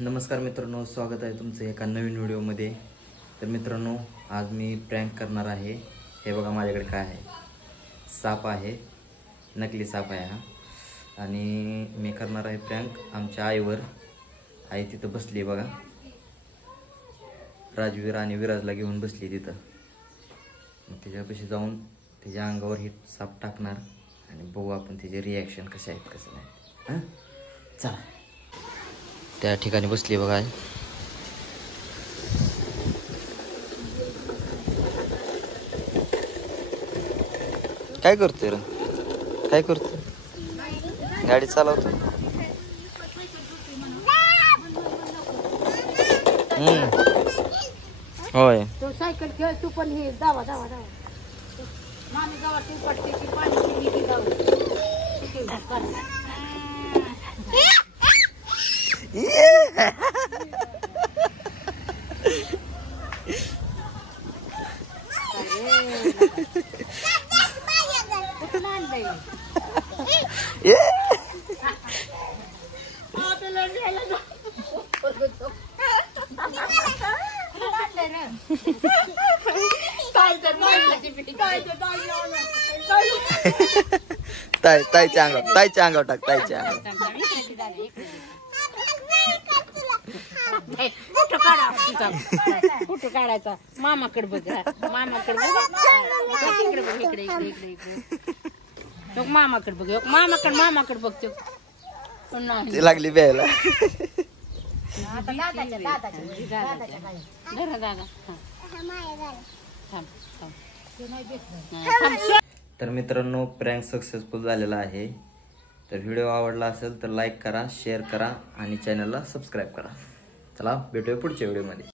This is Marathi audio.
नमस्कार मित्रांनो, स्वागत आहे तुमचं एका नवीन व्हिडिओमध्ये. तर मित्रांनो, आज मी प्रँक करणार आहे. हे बघा माझ्याकडे काय आहे. साप आहे, नकली साप आहे हा. आणि मी करणार आहे प्रँक आमच्या आईवर. आई तिथं बसली आहे बघा, राजवीर आणि विराजला घेऊन बसली तिथं. मग तिच्यापाशी जाऊन तिच्या अंगावर हे साप टाकणार आणि बघू आपण तिचे रिॲक्शन कसे आहेत कसं नाही. हां, चला. त्या ठिकाणी बसली बघा. काय करतोय रे? काय करतोय? गाडी चालवतो. होय, तो सायकल खेळ तू पण हे जावा जावा जावा मामी जावा ती पडते ती पाणी ती जाऊ कुठून आणलंय ताईच्या अंगावर टाक. ताईच्या अंगावर फोटो काढायचा. मामाकडे बघ, मामाकडे बघ, इकडे बघ, इकडे इकडे इकडे इकडे मामाकडे बघ, मामाकडे बघतो. ती लागली प्यायला. तर मित्रांनो, प्रँक सक्सेसफुल झालेला आहे. तर व्हिडिओ आवडला असेल तर लाईक करा, शेअर करा आणि चॅनलला सबस्क्राईब करा. चला, भेटूया पुढच्या व्हिडिओमध्ये.